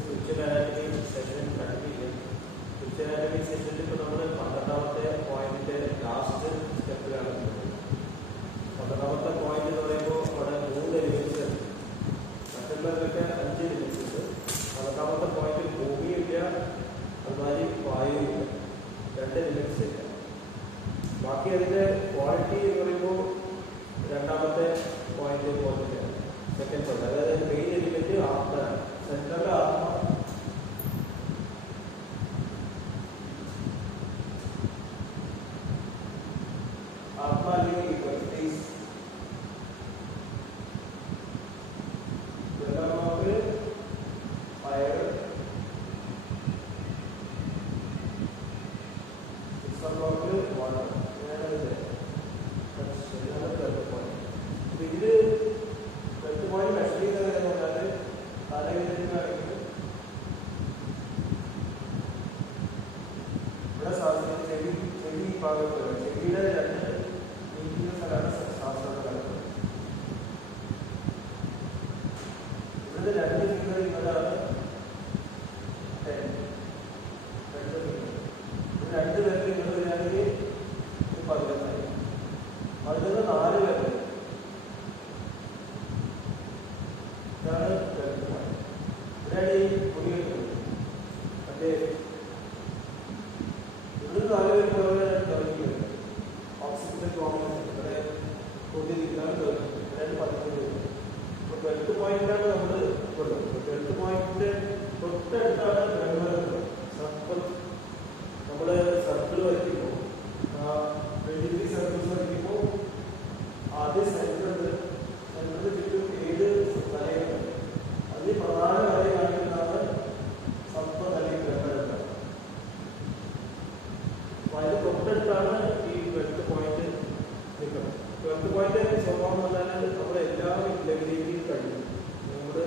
Spiritual anatomy session കണ്ടിട്ടില്ല. Spiritual anatomy സെഷനിൽ ഇപ്പോൾ നമ്മൾ 12ാമത്തെ പോയിന്റിന്റെ ലാസ്റ്റ് സ്റ്റെപ്പിലാണ്. 12ാമത്തെ പോയിന്റ് എന്ന് പറയുമ്പോൾ അവിടെ 3 എലിമെന്റ്സ് ഉണ്ട്. മറ്റുള്ളവരൊക്കെ 5 എലിമെന്റ്സ് ഉണ്ട്. 12ാമത്തെ പോയിന്റിൽ ഭൂമിയില്ല, അതുമാതിരി വായുവില്ല, 2 എലിമെന്റ്സ് ഇല്ല. ബാക്കി അതിന്റെ ക്വാളിറ്റി എന്ന് പറയുമ്പോൾ 2ാമത്തെ പോയിന്റ് പോകുന്നില്ല. സെക്കൻഡ് പോയിന്റ്, അതായത് മെയിൻ എലിമെന്റ് ആത്മനാണ്. സെൻട്രൽ ആത്മ അല്ലെങ്കിൽ ഫയർ, വാട്ടർ, ഇതില് വ്യക്തമായി മെഷർ ചെയ്തത് പറഞ്ഞാൽ തലവേദനയാണെങ്കിൽ ഇവിടെ ചെവി ഭാഗത്ത് ചെവിയുടെ 2 നീക്കുന്ന സ്ഥലമാണ് ശാസ്ത്രകാലത്ത്. ഇവിടുത്തെ 2 ഫിംഗർ ഇവരാണ് 2 പേർക്ക് ഇങ്ങോട്ട് വരികയാണെങ്കിൽ 11 11 4 പേര് ഇതാണ് ഇവിടെയാണ് ഈ പൊടി വെക്കുന്നത്. മറ്റേ ഇവിടുന്ന് 4 പേർക്ക് തുടങ്ങിയത് ഓക്സിജന്റെ കോംപ്ലക്സ് ഇവിടെ പൊടി ഇതാണ് 11 പേര്. ഇപ്പോൾ 12th പോയിന്റാണ് നമ്മൾ കൊണ്ടുവന്നത്. 12th പോയിന്റിന്റെ തൊട്ടടുത്താണ് സർക്കിൾ. നമ്മൾ സർക്കിൾ വരയ്ക്കുമ്പോൾ 23 സർക്കിൾസ് വരയ്ക്കുമ്പോൾ ആദ്യം സെന്ററിൽ ചുറ്റും 7 വലയുണ്ട്. അതിൽ പ്രധാന വല കാണിക്കുന്നതാണ് സപ്തം അല്ലെങ്കിൽ ഗ്രഹങ്ങൾ. അപ്പൊ അതിന് തൊട്ടടുത്താണ് ഈ 12th പോയിന്റ് നിൽക്കുന്നത്. 12th പോയിന്റ് സ്വഭാവം എന്ന് പറഞ്ഞാൽ നമ്മുടെ എല്ലാ ലെവലിലേക്കും കഴിയും. നമ്മുടെ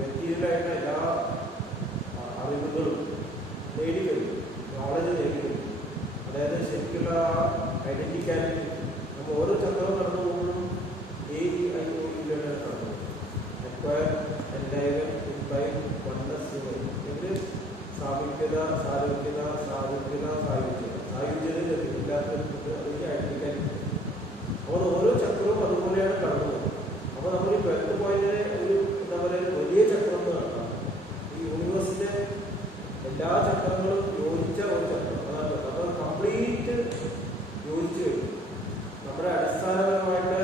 മെറ്റീരിയലായിട്ടുള്ള എല്ലാ അറിവുകളും നേടി കഴിയും, നോളജ് നേടി കഴിയും. അതായത് ശരിക്കുള്ള ഐഡന്റിക്കാലിറ്റി നമ്മൾ ഓരോ ചക്രവും കടന്നു പോകുമ്പോഴും AEIOUലാണ് കടന്നു. എക്വയർ, എൻലൈവൻ, ഇൻപയർ, വണ്ടസ്, ഇതിൽ സാമീപ്യത, സാരൂപ്യത, സാരൂപ്യത, സായുജ്യത, സായുജ്യത ഇല്ലാത്തവർക്ക് അതിൻ്റെ ഐഡന്റിക്കാലിറ്റി. അപ്പോൾ ഓരോ ചക്രവും അതുപോലെയാണ് കടന്നു പോകുന്നത്. അപ്പോൾ നമ്മൾ ഈ 12th പോയിന്റിനെ ഒരു എന്താ പറയുക വലിയ ചക്രം എന്ന് കാണാം. ഈ യൂണിവേഴ്സിന്റെ എല്ലാ ചക്രങ്ങളും യോജിച്ച ഒരു ചക്രം, അതാണ്. അപ്പോൾ കംപ്ലീറ്റ് യോജിച്ച് വരും. നമ്മുടെ അടിസ്ഥാനപരമായിട്ട്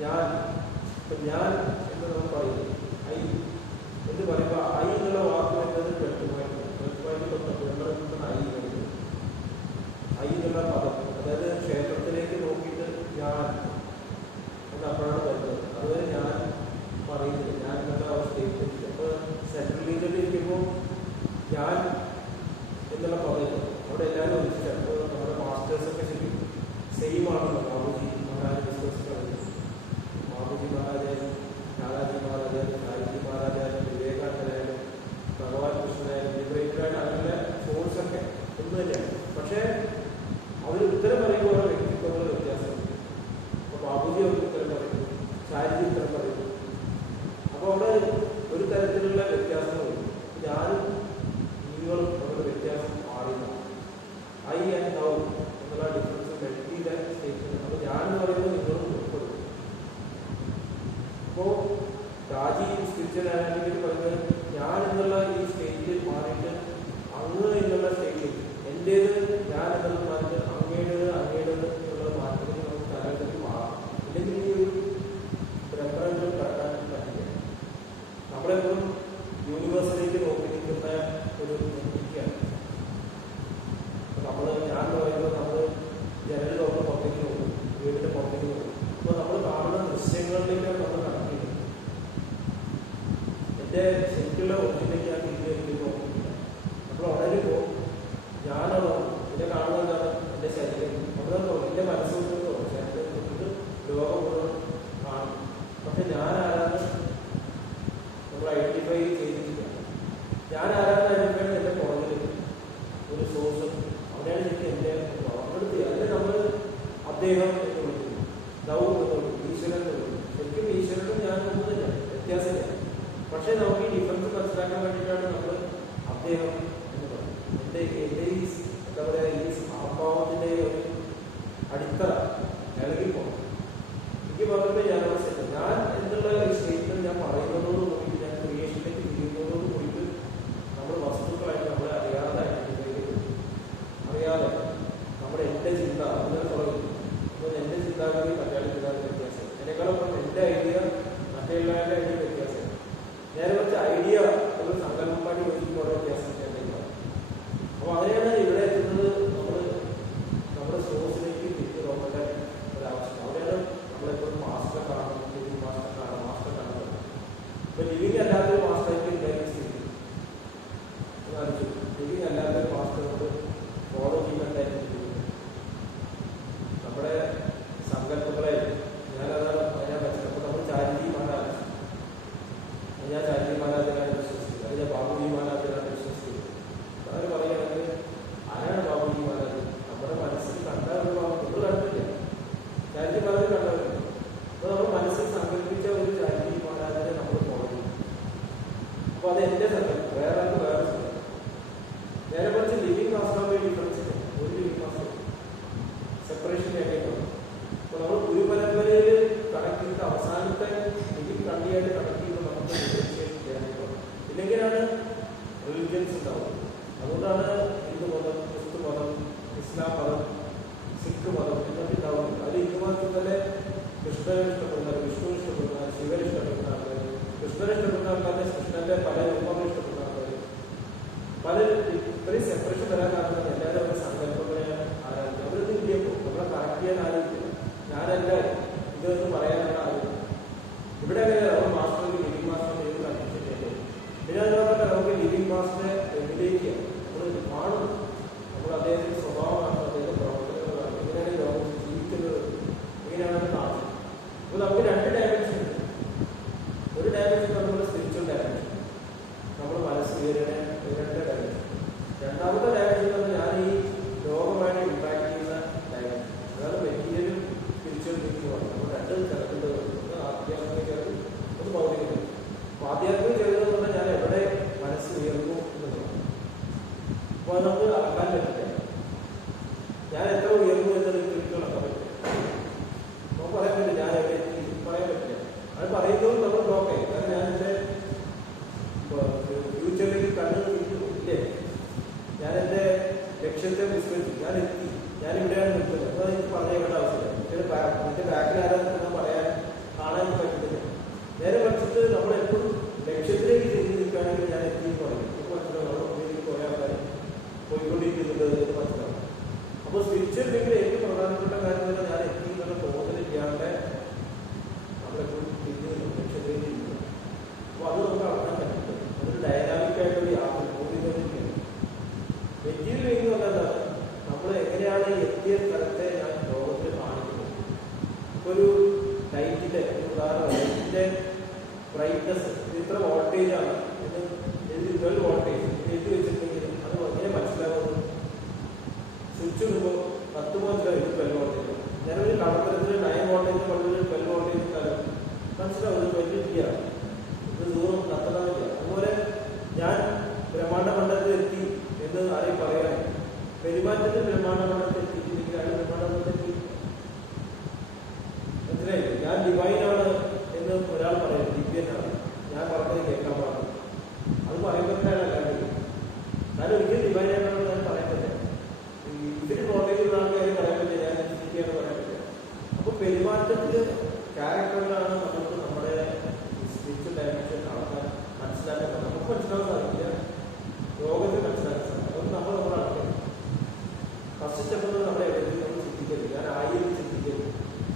ഞാൻ എന്ന് നമ്മൾ പറയുന്നത് ഐ എന്ന് പറയുമ്പോൾ ഐ എന്നുള്ള വാക്ക് വരുന്നത് 12th പോയിന്റ്. 12th പോയിന്റ് തൊട്ട് ഐ എന്നുള്ള പദം, അതായത് ക്ഷേത്രത്തിലേക്ക് നോക്കിയിട്ട് ഞാൻ എന്ന് അപ്പോഴാണ് വരുന്നത്. അതുവരെ ഞാൻ പറയുന്നില്ല, ഞാൻ എന്നുള്ള അവസ്ഥയിൽ. അപ്പോൾ സെൻട്രൽ ലീഗിൽ ഇരിക്കുമ്പോൾ ഞാൻ എന്നുള്ള പദം അവിടെ എല്ലാവരും ഒന്നിച്ചാണ്. അപ്പോൾ നമ്മുടെ മാസ്റ്റേഴ്സൊക്കെ ശരിക്കും സെയിം ആണല്ലോ. ബാബുജി മഹാരാജ് ഡിസ്കസ് കളഞ്ഞു. ബാബുജി മഹാരാജായാലും ലാലാജി മഹാരാജായാലും ലാൽജി മഹാരാജായാലും വിവേകാനന്ദനായാലും ഭഗവാൻ കൃഷ്ണനായാലും ലിബറേറ്ററായാലും അങ്ങനെ സോഴ്സൊക്കെ ഒന്ന് തന്നെയാണ്. പക്ഷേ അവർ ഉത്തരം പറയുമ്പോൾ ഓരോ വ്യക്തിത്വങ്ങൾ വ്യത്യാസമുണ്ട്. അപ്പോൾ ബാബുജി അവർക്ക് ഉത്തരം പറയുന്നു, ശാരിജി ഉത്തരം പറയുന്നു. അപ്പോൾ അവിടെ ഒരു തരത്തിലുള്ള വ്യത്യാസങ്ങളുണ്ട്. ഞാനും നിങ്ങളും അവരുടെ വ്യത്യാസം മാറില്ല. ഐ ആൻഡ് നൗ എന്നുള്ള ഡിഫറൻസ് മെൽറ്റിയുടെ സ്റ്റേറ്റ്മെന്റ്. അപ്പോൾ ഞാൻ എന്ന് പറയുന്നത് നിങ്ങളും ഉൾപ്പെടും. അപ്പോൾ രാജി സ്പിരിച്വൽ അനാറ്റമിയിൽ പറയുന്നത് ഞാൻ എന്നുള്ള ഈ സ്റ്റേറ്റിൽ മാറിയിട്ട് അങ്ങ് എന്നുള്ള സ്റ്റേറ്റിൽ എൻ്റേത് ഞാൻ എന്നുള്ളത് മാറിയിട്ട് അങ്ങേടേത് എന്നുള്ള മാറ്റത്തിൽ നമുക്ക് കാലഘട്ടത്തിൽ മാറാം. ഇല്ലെങ്കിൽ ഈ ഒരു റെഫറൻസ് കടക്കാൻ പറ്റില്ല. നമ്മളെപ്പോഴും യൂണിവേഴ്സിലേക്ക് നോക്കി നിൽക്കുന്ന ഒരു ടെക്നിക്കാണ്. നമ്മൾ ഞാൻ പറയുമ്പോൾ നമ്മൾ ജനൽ തുറന്ന് പുറത്തേക്ക് നോക്കും, വീടിൻ്റെ പുറത്തേക്ക് നോക്കും. അപ്പോൾ നമ്മൾ കാണുന്ന ദൃശ്യങ്ങളിലേക്കാണ് നമ്മൾ കണക്ട് ചെയ്യുന്നത്. എൻ്റെ ശരിക്കുള്ള ഒന്നിലേക്ക് ഞാൻ തിരിഞ്ഞു നോക്കുന്നില്ല. നമ്മൾ ഉണരുമ്പോൾ ഞാനാണോ എന്നെ കാണുന്നതാണ് എൻ്റെ ശരീരം. അവിടെ എൻ്റെ മനസ്സുകൊണ്ട് ശരീരം കൊണ്ട് ലോകം മുഴുവൻ കാണും. പക്ഷെ ഞാൻ ആരാണ് നമ്മൾ ഐഡന്റിഫൈ ചെയ്തിട്ടില്ല. ഞാൻ ആരാണ് ഐഡന്റിഫൈ എൻ്റെ പുറകിൽ ഒരു സോഴ്സ് അവനാണ് ശരിക്കും എൻ്റെ അവിടുത്തെ. അതിനെ നമ്മൾ അദ്ദേഹം എന്ന് വിളിക്കുന്നു, ദൗ എന്ന് വിളിക്കും, ഈശ്വരൻ എന്ന് വിളിക്കും. ശരിക്കും ഈശ്വരനും ഞാൻ ഒന്നും തന്നെ വ്യത്യാസമില്ല. പക്ഷേ നമുക്ക് ഈ അദ്ദേഹം എന്ന് പറയും. എൻ്റെ ഈ എന്താ പറയുക, ഈ അഹംഭാവത്തിൻ്റെ ഒരു അടിത്തറ ഇളകിപ്പോകും. എനിക്ക് പറഞ്ഞിട്ട് ഞാൻ എന്നുള്ള ഒരു സ്റ്റേറ്റ്മെന്റ് ഞാൻ പറയുന്നതോട് കൂടിയിട്ട്, ഞാൻ ക്രിയേഷനിലേക്ക് തിരിയുന്നതോട് കൂടിയിട്ട് നമ്മൾ വസ്തുക്കളായിട്ട് നമ്മളെ അറിയാതെ നമ്മുടെ എൻ്റെ ചിന്ത അങ്ങനെ തുടങ്ങി. അപ്പോൾ എൻ്റെ ചിന്താഗതി മറ്റേ ചിന്താഗതി വ്യത്യാസം, അതിനേക്കാളും എൻ്റെ ഐഡിയ മറ്റുള്ളവരുടെ ഐഡിയ വ്യത്യാസം. നേരെ കുറച്ച് ഐഡിയ ഒരു സങ്കല്പമായിട്ട് വെച്ചിട്ട് ഓരോ വ്യത്യാസം ചെയ്യേണ്ടതാണ്. അപ്പോൾ അങ്ങനെയാണ് ഇവിടെ എത്തുന്നത്. നമ്മുടെ സോഴ്സിലേക്ക് തിരിച്ചു നോക്കേണ്ട ഒരാവശ്യം. അവിടെയാണ് നമ്മളെപ്പോഴും മാസ്റ്റർ കാണണം, ലിവിങ് മാസ്റ്റർ കാണുന്നത്. ഇപ്പൊ ലിവിങ് അല്ലാത്തൊരു മാസ്റ്ററായിട്ട് ലിവിങ് അല്ലാത്തൊരു മാസ്റ്ററോട് ഫോളോ ചെയ്യേണ്ടതായിട്ട് നമ്മുടെ സങ്കല്പങ്ങളെ ഞാൻ മനസ്സിലാക്കും. നമ്മൾ ചാരിറ്റി മാനാജ്, ഞാൻ ചാരിറ്റി മാനാജിനാണ് വിശ്വസിക്കുന്നത്, അതിന്റെ ബാബുജി മാനാജിനാണ് വിശ്വസിക്കുന്നത്. അവർ പറയുകയാണെങ്കിൽ ആരാണ് ബാബുജി മാനാജ്? നമ്മുടെ മനസ്സിൽ കണ്ട ഒരു നമ്മൾ കണ്ടില്ല, ചാരിറ്റി മാനാജ് കണ്ടവരുണ്ട്. അപ്പോൾ നമ്മൾ മനസ്സിൽ സങ്കല്പിച്ച ഒരു ചാരിറ്റി മാനാജിനെ നമ്മൾ ഫോളോ ചെയ്യും. അപ്പോൾ അത് എൻ്റെ സങ്കല്പം, വേറെ സങ്കല്പം. നേരെ കുറച്ച് ലിവിങ് മാസ്റ്ററുമായി ഡിഫറൻസ് ഉണ്ട്. ഒരു ലിവിങ് മാസ്റ്റർ സെപ്പറേഷൻ വേണ്ടിയിട്ടാണ്. അപ്പോൾ നമ്മൾ ഗുരുപരമ്പരയിൽ കണക്ട് ചെയ്തിട്ട് അവസാനത്തെ ലിവിങ് കണ്ടിയായിട്ട് കണക്ട് ചെയ്ത് നമുക്ക് ഡിഫറൻഷിയേറ്റ് ചെയ്യാനായിട്ട്. ഇല്ലെങ്കിലാണ് റിലിജിയൻസ് ഉണ്ടാവും. അതുകൊണ്ടാണ് ഹിന്ദു മതം, ക്രിസ്തു മതം, ഇസ്ലാം മതം, സിഖ് മതം എന്നൊക്കെ ഉണ്ടാവുന്നത്. അത് ഹിന്ദു മതത്തിൽ തന്നെ കൃഷ്ണനെ ഇഷ്ടപ്പെടുന്നവർ, വിഷ്ണു ഇഷ്ടപ്പെടുന്നവർ, ശിവനെ ഇഷ്ടപ്പെടുന്ന ആൾക്കാർ, കൃഷ്ണനെ ഇഷ്ടപ്പെടുന്ന ആൾക്കാരെ കൃഷ്ണന്റെ പല രൂപങ്ങൾ ഇഷ്ടപ്പെടുന്ന ആൾക്കാർ, പല ഇത്രയും സെപ്പറേഷൻ വരാൻ കാരണം എല്ലാവരും അവരുടെ സങ്കല്പങ്ങളെ ആരാധിക്കും. അവരത് ഇല്ലപ്പോൾ നമ്മളെ കറക്റ്റ് ചെയ്യാൻ ആലോചിക്കില്ല. ഞാനല്ല ഇതൊന്നും പറയാനാണ് ആലോചിക്കുന്നത്. ഇവിടെ അങ്ങനെ അവർ മാസ്റ്റർക്ക് ലിവിങ് മാസ്റ്റർ ഏത് കൺഫ്യൂഷൻ. പിന്നെ അതുപോലെ നമുക്ക് ലിവിങ് മാസ്റ്ററെ എമിലേറ്റ് ചെയ്യാം. നമ്മൾ കാണും, നമ്മൾ അദ്ദേഹത്തിന്റെ സ്വഭാവമാണ്, അദ്ദേഹത്തിന്റെ പ്രവർത്തനങ്ങളാണ്, എങ്ങനെയാണ് ലോകം ജീവിക്കുന്നത്, എങ്ങനെയാണെന്ന് കാണുന്നത്. അപ്പോൾ നമുക്ക് രണ്ട് ഡയമെൻഷൻ ഉണ്ട്. ഒരു ഡയമെൻഷൻ നമ്മുടെ സ്പിരിച്വൽ ഡയമെൻഷൻ, നമ്മൾ മനസ്സ് ഉയരേണ്ട ഡയമെൻഷൻ. രണ്ടാമത്തെ ഡയമെൻഷൻ എന്ന് പറഞ്ഞാൽ ഞാൻ ഈ ലോകമായിട്ട് ഇമ്പാക്ട് ചെയ്യുന്ന ഡയമെൻഷൻ. അതാണ് മെറ്റീരിയലും സ്പിരിച്വൽ തിങ്കിങ്ങുമാണ്. നമ്മൾ രണ്ടും ചേർക്കുന്നത്, ഒന്ന് ആധ്യാത്മിക ചേർത്ത്, ഒന്ന് ഭൗതികം. അപ്പോൾ ആധ്യാത്മിക ചേർന്നത് പറഞ്ഞാൽ ഞാൻ എവിടെ മനസ്സ് ഉയർന്നു എന്നുള്ളതാണ്. അപ്പോൾ അത് നമുക്ക് അളക്കാൻ പറ്റില്ല. ഞാൻ എത്ര ഉയർന്നു എന്നത് തിരിച്ചു നടക്കാൻ പറ്റില്ല. നമുക്ക് പറയാൻ പറ്റില്ല ഞാൻ എവിടെ എത്തി, പറയാൻ പറ്റില്ല. അത് പറയുന്നതും നമ്മൾ നോക്കേ. കാരണം ഞാൻ എൻ്റെ ഫ്യൂച്ചറിലേക്ക് കണ്ണു ഇല്ലേ, ഞാൻ എൻ്റെ ലക്ഷ്യത്തെ വിസ്മരിച്ചു, ഞാൻ എത്തി, ഞാൻ ഇവിടെയാണ് നിൽക്കുന്നത്. അപ്പോൾ എനിക്ക് പറഞ്ഞേക്കേണ്ട ആവശ്യമില്ല. എൻ്റെ ബാക്കിൽ ആരാധന പറയാൻ കാണാൻ പറ്റുന്നില്ല. നേരെ മറിച്ചിട്ട് നമ്മളെപ്പോഴും ലക്ഷ്യത്തിലേക്ക് തിരിഞ്ഞ് നിൽക്കുകയാണെങ്കിൽ ഞാൻ എത്തി എന്ന് പറയും. ഇപ്പോൾ മനസ്സിലാവും, നമ്മുടെ മുന്നിലേക്ക് കുറേ ആൾക്കാർ പോയിക്കൊണ്ടിരിക്കുന്നുണ്ട് എന്ന് മനസ്സിലാവും. അപ്പോൾ സ്പിരിച്വൽ ലിങ്കിൽ ഏറ്റവും പ്രധാനപ്പെട്ട കാര്യം തന്നെ ഞാൻ എത്തി എന്നുള്ള തോന്നലില്ലാണ്ട് നമ്മളെപ്പോഴും തിരിഞ്ഞ് നിൽക്കും, ലക്ഷ്യത്തിലേക്ക് ഇരിക്കും. അപ്പോൾ അത് നമുക്ക് അളക്കാൻ പറ്റില്ല. അതൊരു ഡയനാമിക്കായിട്ടുള്ള യാത്ര പോയിക്കൊണ്ടിരിക്കുകയാണ്. മെറ്റീരിയൽ എന്ന് പറഞ്ഞാൽ നമ്മൾ എങ്ങനെയാണ് എത്തിയ സ്ഥലത്തെ ഞാൻ ലോകത്തിൽ കാണിക്കുന്നത്. ഇപ്പോൾ ഒരു ലൈറ്റിൻ്റെ ഉദാഹരണം, ലൈറ്റിൻ്റെ ബ്രൈറ്റ്നസ് ഇത്ര വോൾട്ടേജാണ് എന്ന് എഴുതി, 12 വോൾട്ടേജ് എഴുതി വെച്ചിട്ടുണ്ടെങ്കിൽ അത് എങ്ങനെ മനസ്സിലാവുന്നത്? സ്വിച്ച് ഇടുമ്പോൾ 10 മനസ്സിലാവും 12 വോൾട്ടേജ്. ഞാനൊരു കടത്തരത്തിൽ 9 വോൾട്ടേജ് വളരെ 12 വോൾട്ടേജ് കാലം മനസ്സിലാവും, 20 ഇത് ദൂരം കത്തണമെന്നില്ല. അതുപോലെ ഞാൻ ബ്രഹ്മാണ്ഡ മണ്ഡലത്തിൽ എത്തി എന്ന് ആരെയും പറയാൻ, പെരുമാറ്റത്തിൽ ബ്രഹ്മാണ്ഡ മണ്ഡലത്തിൽ എത്തിയില്ലെങ്കിൽ അയാൾ ബ്രഹ്മാണ്ഡ മണ്ഡലത്തിൽ മനസ്സിലായില്ലേ? ഞാൻ ഡിവൈനാണ് എന്ന് ഒരാൾ പറയും, ദിവ്യനാണ്, ഞാൻ പറഞ്ഞത് കേൾക്കാൻ പാടില്ല. അത് പറയുമ്പോഴാണ് കാര്യം. ഞാൻ ഒരിക്കലും ഡിവൈനാണെന്ന് ഞാൻ പറയാൻ പറ്റില്ല. ഇതിന് വോൾട്ടേജുള്ള ആൾക്കാരെ പറയാൻ പറ്റില്ല, ഞാൻ ചിന്തിക്കുകയാണ് പറയാൻ പറ്റില്ല. അപ്പോൾ പെരുമാറ്റത്തിൽ ക്യാരക്ടറിലാണ് നമുക്ക് നമ്മുടെ സ്പിരിച്വൽ ഡയമെൻഷൻ അളക്കാൻ മനസ്സിലാക്കാൻ നമുക്ക് മനസ്സിലാക്കാൻ സാധിക്കില്ല, ലോകത്തിൽ മനസ്സിലാക്കാൻ സാധിക്കും. അതുകൊണ്ട് നമ്മൾ അളക്കണം. ഫസ്റ്റ് സ്റ്റെപ്പ് നമ്മുടെ എവിടെയും നമ്മൾ ചിന്തിക്കരുത്, ഞാൻ ആയി ചിന്തിക്കരുത്.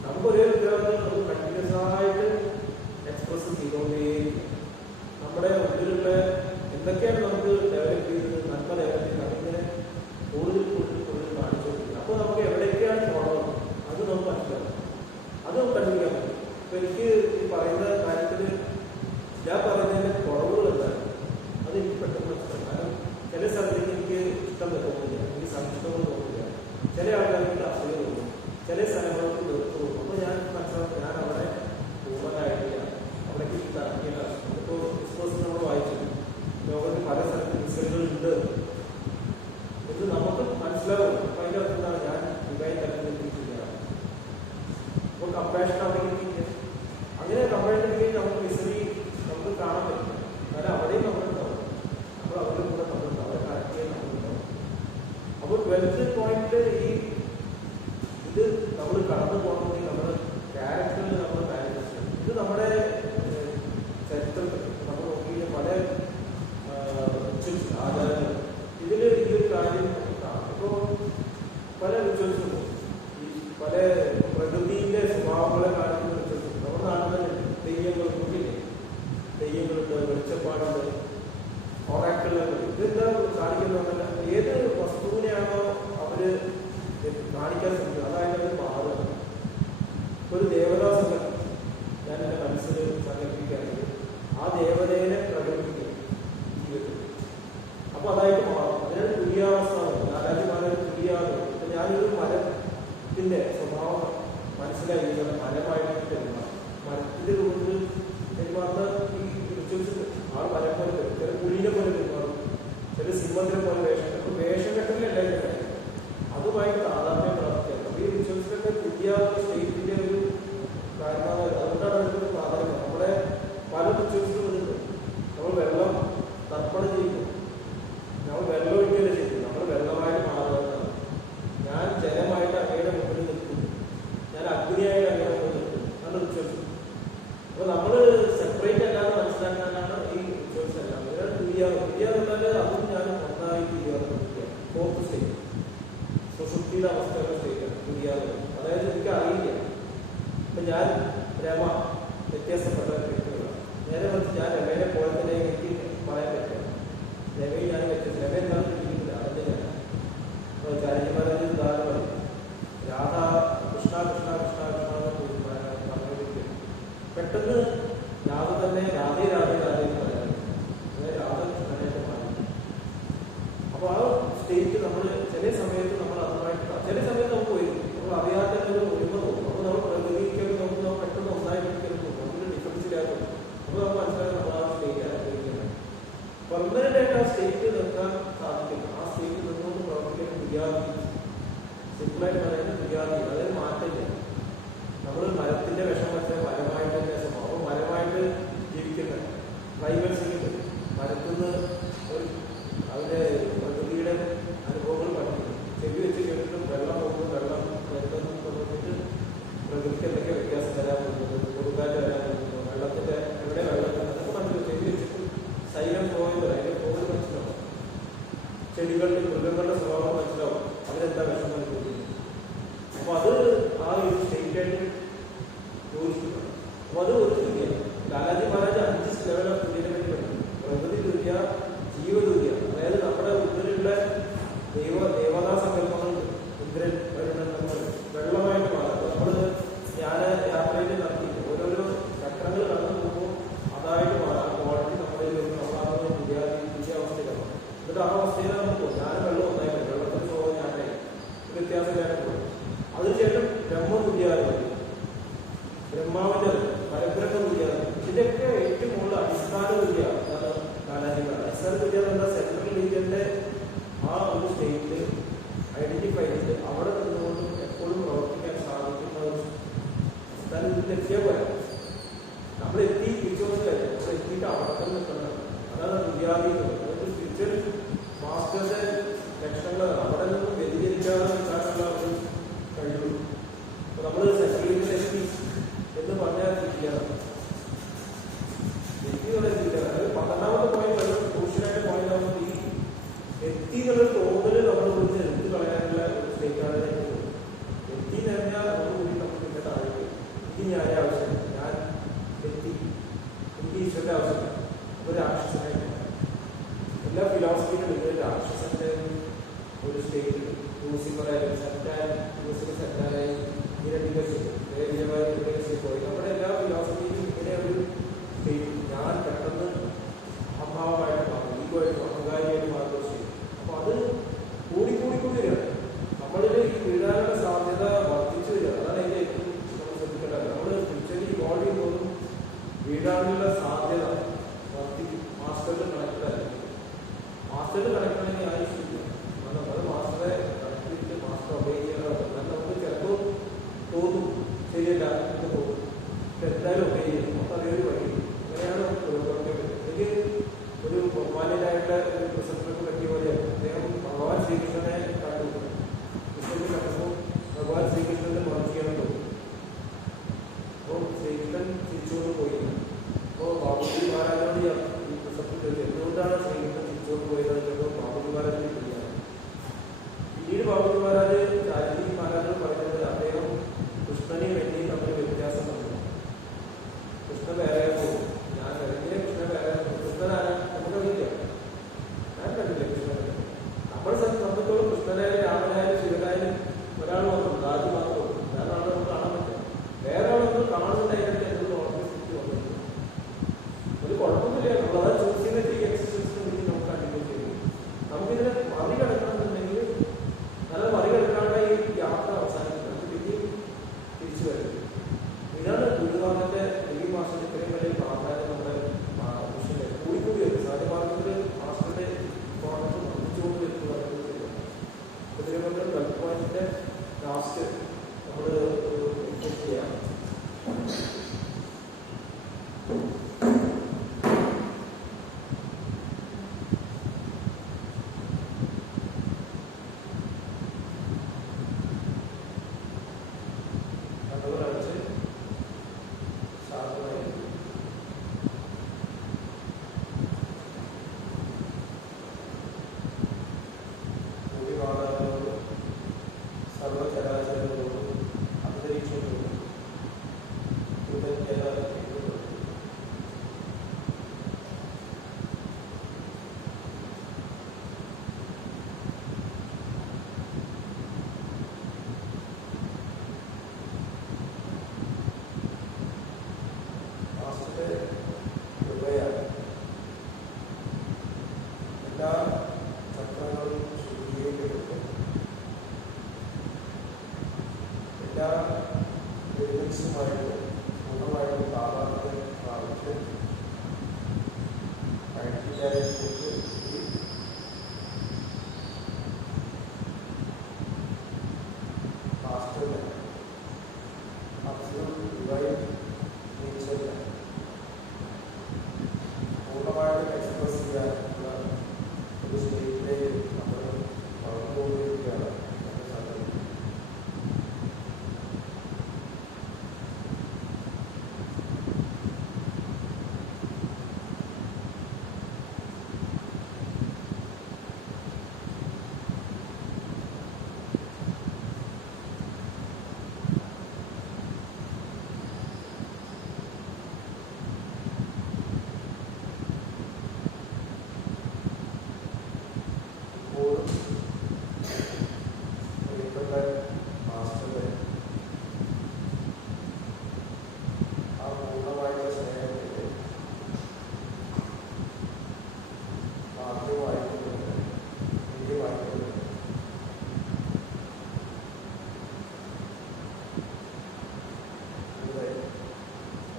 നമുക്ക് ഒരേ ഉത്തരവാദിത്തം നമുക്ക് കണ്ടിന്യൂസ് ആയിട്ട് എക്സ്പ്രസ് ചെയ്തുകൊണ്ടേയിരിക്കും. നമ്മുടെ ഉള്ളിലുള്ള എന്തൊക്കെയാണ് നമുക്ക് ഡെവലപ്പ് ചെയ്തത്, നന്മ ഡെവലപ്പ് ചെയ്ത് അതിങ്ങനെ കൂടുതൽ കാണിച്ചുകൊണ്ടിരിക്കുന്നത്. അപ്പോൾ നമുക്ക് എവിടേക്കാണ് ഫോളോ അത് നമുക്ക് മനസ്സിലാക്കും, അത് നമുക്ക് കണ്ടുപിടിക്കാൻ പറ്റും. അപ്പോൾ എനിക്ക് ഈ പറയുന്ന കാര്യത്തിൽ ഞാൻ പറയുന്നതിൻ്റെ കുറവുകൾ എന്താണ് അത് എനിക്ക് പെട്ടെന്ന് മനസ്സിലാക്കും. കാരണം ചില സ്ഥലത്തേക്ക് എനിക്ക് ഇഷ്ടം തോന്നുന്നില്ല, എനിക്ക് സഹിഷ്ണുത തോന്നുന്നില്ല, ചില ആൾക്കാർക്ക് അസൂയ തോന്നും, ചില സ്ഥലങ്ങൾക്ക് വെറുത്ത് തോന്നും. അപ്പോൾ ഞാൻ മനസ്സിലാക്കും, ഞാൻ അവിടെ പൂർണ്ണമായിട്ടില്ല, അവിടേക്ക് താല്പര്യം. ഇപ്പോൾ ക്രിസ്മസ് നമ്മൾ വായിച്ചു, ലോകത്തിൽ പല സ്ഥലത്ത് മിസൈലുകൾ ഉണ്ട് ദേവതയെ പ്രകടിപ്പിക്കും ജീവിതത്തിൽ. അപ്പോൾ അതായിട്ട് മാറും. അതിനാണ് തുല്യാവസ്ഥ. നാരാജിമാരെ തുല്യാവസ്ഥ. ഇപ്പം ഞാനൊരു മരത്തിൻ്റെ സ്വഭാവം മനസ്സിലായി മരമായിട്ട് പെരുമാറും. മരത്തിൻ്റെ രൂപത്തിൽ പെരുമാറുന്ന ഈ റിച്വൽസ് ആ മരം പോലെ വരും. ചില പുലിനെ പോലെ പെരുമാറും, ചില സിംഹത്തിനെ പോലെ വേഷം കെട്ടും. വേഷം കെട്ടലല്ല അതുമായിട്ട് താതാത്മ്യം പ്രാർത്ഥിക്കാം. അപ്പോൾ ഈ റിച്വൽസിലൊക്കെ തുല്യാവുന്ന സ്റ്റേറ്റിൻ്റെ ഒരു കാര്യമാണ്. അതുകൊണ്ടാണ് അതിൻ്റെ പ്രാധാന്യം. നമ്മുടെ പല റിച്വൽസും വരുന്നുണ്ട്. നമ്മൾ വെള്ളം തർപ്പണം ചെയ്യുന്നു, നമ്മൾ വെള്ളം ഒഴിക്കുകയല്ല ചെയ്യുന്നത്, നമ്മൾ വെള്ളമായിട്ട് മാറുന്നതാണ്. ഞാൻ ജലമായിട്ട് അങ്ങയുടെ മുമ്പിൽ നിൽക്കുന്നു, ഞാൻ അഗ്നിയായിട്ട് അങ്ങയുടെ മുമ്പിൽ നിൽക്കുന്നു, അതാണ് റിച്വൽസ്. അപ്പോൾ നമ്മൾ സെപ്പറേറ്റ് അല്ലാതെ മനസ്സിലാക്കാനാണ് ഈ റിച്വൽസ് എല്ലാം. ഇതിനാണ് തുല്യാന്നാൽ അതും ഞാൻ ഒന്നായി തുല്യാന്ന്. Fourth state സുഷുപ്തിയുടെ അവസ്ഥയുള്ള സ്റ്റേറ്റാണ് തുല്യാന്ന്. അതായത് എനിക്ക് അറിയില്ല. ഇപ്പം ഞാൻ രമ വ്യത്യാസപ്പെട്ട വ്യക്തികളാണ്. നേരെ മറിച്ച് ഞാൻ രമേനെ പോലെ തന്നെ എനിക്ക് പറയാൻ പറ്റില്ല. രമയെ ഞാൻ വ്യത്യസ്ത രമ എന്താണെന്ന് ചിന്തിക്കില്ല. അതിൻ്റെ ഞാൻ ചാരിമാരെ ഉദാഹരണം പറയും. രാധ കൃഷ്ണ കൃഷ്ണ കൃഷ്ണ കൃഷ്ണ പറഞ്ഞു പെട്ടെന്ന് രാധ തന്നെ രാധേ രാധേ രാധേ എന്ന് പറയാൻ രാധ കൃഷ്ണനായിട്ട് മാറി. അപ്പോൾ ആ സ്റ്റേറ്റ് നമ്മൾ ചില സമയത്ത് നമ്മൾ അതുമായിട്ട് ചില സമയത്ത് നമുക്ക് വരും. നമ്മൾ അറിയാത്ത ഒരുമ തോന്നും. അപ്പോൾ നമ്മൾ പ്രകൃതിക്ക് നോക്കുമ്പോൾ പെട്ടെന്ന് ഒന്നായിട്ടിരിക്കുന്നു, നമുക്ക് ഡിഫറൻസിലാകും. അപ്പോൾ നമുക്ക് മനസ്സിലാകും നമ്മൾ ആ സ്റ്റേറ്റ് അനുഭവിക്കുന്നത്. പെർമനന്റ് ആയിട്ട് ആ സ്റ്റേറ്റ് നിർത്താൻ സാധിക്കും. ആ സ്റ്റേറ്റ് നിന്നുകൊണ്ട് പ്രവർത്തിക്കുന്ന തുര്യാതി, സിമ്പിളായിട്ട് പറയുന്നത് തുര്യാതി, അതായത് മാറ്റില്ല. നമ്മൾ മരത്തിന്റെ വിഷം വെച്ചാൽ മരമായിട്ട് തന്നെ സ്വഭാവം. അപ്പോൾ മരമായിട്ട് ജീവിക്കുന്ന പ്രൈവസിക്ക് മരത്തുനിന്ന് ഒരു അവരുടെ പ്രകൃതിയുടെ അനുഭവങ്ങൾ പഠിക്കുന്നു. ചെവി വെച്ച് കേട്ടിട്ടും വെള്ളം പോകുമ്പോൾ വെള്ളം വരുന്നതെന്ന് പറഞ്ഞിട്ട് പ്രകൃതിക്ക് എന്തൊക്കെ വ്യത്യാസം വരാൻ പോകുന്നത്, കൊടുക്കാറ്റ് വരാൻ പോകുന്നു, വെള്ളത്തിന്റെ എവിടെ വെള്ളത്തിൽ അതൊക്കെ മനസ്സിലാവും. ചെവി വെച്ചിട്ട് ശൈലം പോയത് അതിന്റെ പോയി മനസ്സിലാവും. ചെടികളുടെ മൃഗങ്ങളുടെ സ്വഭാവം മനസ്സിലാവും. അവരെന്താ വിഷം നൽകുന്നത്. അപ്പോൾ അത് ആ ഒരു സ്റ്റേറ്റായിട്ട് യോജിക്കുന്നു. അപ്പോൾ അത് ഒരു തുല്യാണ്. ലാലാജി മഹാരാജ് 5 ലെവൽ ഓഫ് തുല്യനെ പറ്റി പഠിക്കുന്നു. പ്രകൃതി തുല്യ, ജീവതുല്യ, അതായത് നമ്മുടെ ഉള്ളിലുള്ള ദേവതാ സങ്കല്പങ്ങളുണ്ട്. ഇന്ദ്രൻ വരുന്ന വെള്ളമായിട്ട് മാറും. നമ്മൾ ഞാൻ യാത്രയിൽ നടത്തി ഓരോരോ ചക്രങ്ങൾ കടന്നു പോകുമ്പോൾ അതായിട്ട് മാറാം. ക്വാളിറ്റി നമ്മളിൽ നമ്മളാകുന്ന തുല്യാവസ്ഥയിലാണ്. എന്നിട്ട് ആ അവസ്ഥയിൽ നമുക്ക് പോകും. ഞാൻ വെള്ളം ഒന്നായിട്ട് വെള്ളത്തിൽ സ്വഭാവം ഞാനായി വ്യത്യാസമില്ലാതെ പോകും. അതിനുശേഷം ബ്രഹ്മ തുല്യാതെ ബ്രഹ്മാവിന്റെ പരബ്രഹ്മ തുല്യാതെ ഇതിന്റെയൊക്കെ ഏറ്റവും മുകളിൽ അടിസ്ഥാന തുല്യ അതാണ് കാലാജികൾ. അടിസ്ഥാന തുല്യ എന്ന സെൻട്രൽ റീജിയന്റെ ആ ഒരു സ്റ്റേറ്റിൽ ഐഡന്റിഫൈ ചെയ്ത് അവിടെ നിന്നുകൊണ്ടും എപ്പോഴും പ്രവർത്തിക്കാൻ സാധിക്കുന്ന ഒരു സ്ഥലത്തിൽ എത്തിയാൽ പോരാ. നമ്മൾ എത്തി തിരിച്ചു കാര്യം നമ്മൾ എത്തിയിട്ട് അവിടെ തന്നെ നിൽക്കണം. അതാണ് തുല്യാതി. അതായത് സ്പിരിച്വൽ മാസ്റ്റേഴ്സിന്റെ ലക്ഷണങ്ങൾ അവിടെ നിന്നും വ്യതിചരിക്കാതെ നിൽക്കാനുള്ള ഒരു കഴിവ്. അപ്പൊ നമ്മൾ സെൻട്രൽ എത്തി എന്ന് പറഞ്ഞാൽ എത്തിക്കുകയാണ്. എത്തിയുടെ എത്തിക്കുകയാണ്. അതായത് 12ാമത്തെ പോയിന്റ് ക്രൂഷ്യലായിട്ട് പോയിന്റ് ആവുമ്പോൾ ഈ എത്തി എന്നുള്ളൊരു തോന്നല് നമ്മളെ കുറിച്ച് എടുത്തു കളയാനുള്ള ഒരു സ്റ്റേറ്റാണ്. എത്തി എന്ന് പറഞ്ഞാൽ നമ്മൾ കൂടി നമുക്ക് കിട്ടേണ്ട ആവശ്യം. എനിക്ക് ഞാനേ ആവശ്യമില്ല, ഞാൻ എത്തി, എനിക്ക് ഈശ്വരന്റെ ആവശ്യമില്ല. ഒരു രാക്ഷസനായിട്ട് എല്ലാ ഫിലോസഫിയിലും ഒരു രാക്ഷസന്റെ ഒരു സ്റ്റേറ്റ് ലൂസിഫറായി സെറ്റാൻ ലൂസിഫർ സെറ്റാനായി പോയി. നമ്മുടെ എല്ലാ ഫിലോസഫിയിലും ഇങ്ങനെ ഒരു സ്റ്റേറ്റ് ഞാൻ പെട്ടെന്ന് അഭാവമായിട്ട് മാറും, ഈഗോയായിട്ട് അഹങ്കാരിയായിട്ട് മാറുന്ന സ്റ്റേറ്റ്. അപ്പോൾ അത് കൂടിക്കൂടി വരികയാണ്. നമ്മളിൽ ഈ വീഴാനുള്ള സാധ്യത വർദ്ധിച്ചു വരിക. അതാണ് അതിൻ്റെ ഏറ്റവും നമ്മൾ ശ്രദ്ധിക്കേണ്ടത്. നമ്മൾ സ്പിരിച്വലി ഇവോൾവ് ചെയ്യുന്നതും വീഴാനുള്ള സാധ്യത വർദ്ധിക്കും. മാസ്റ്ററിൽ കണക്റ്റഡ് മാസ്റ്ററിൽ കണക്റ്റഡാണെങ്കിൽ ആവശ്യമില്ല. അത് മാസ്റ്ററെ കണക്ട് ചെയ്തിട്ട് മാസ്റ്റർ ഒബേ ചെയ്യാനുള്ള നമുക്ക് ചിലപ്പോൾ വിദ്യാലയത്തിലേക്ക് ഈ മാസ്റ്ററിനെ മാക്സിമം ഇവയും നേച്ചറിനെ പൂർണ്ണമായിട്ടും എക്സ്പ്രസ് ചെയ്യാനുള്ള ഒരു സ്റ്റേറ്റിലേക്ക് നമ്മൾ വളർന്നുകൊണ്ടിരിക്കുകയാണ്.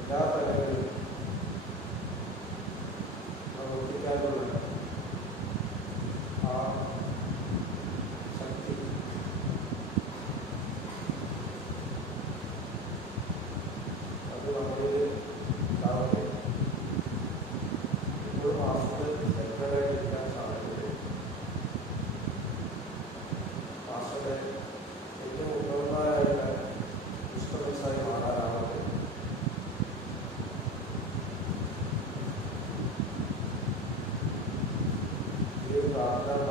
എല്ലാ തലങ്ങളിലും പ്രവർത്തിക്കാനുള്ള ആ ശക്തി അത് നമ്മളിൽ ഉണ്ടാവട്ടെ. ഇപ്പോൾ മാസ്റ്റർ സെക്രട്ടറിയായിരിക്കാൻ സാധിക്കും. മാസ്റ്ററുടെ ഏറ്റവും ഉന്നതമായ ഇൻസ്ട്രുമെന്റ്സായി മാറാനാവട്ടെ. ഈ ഒരു പ്രാർത്ഥന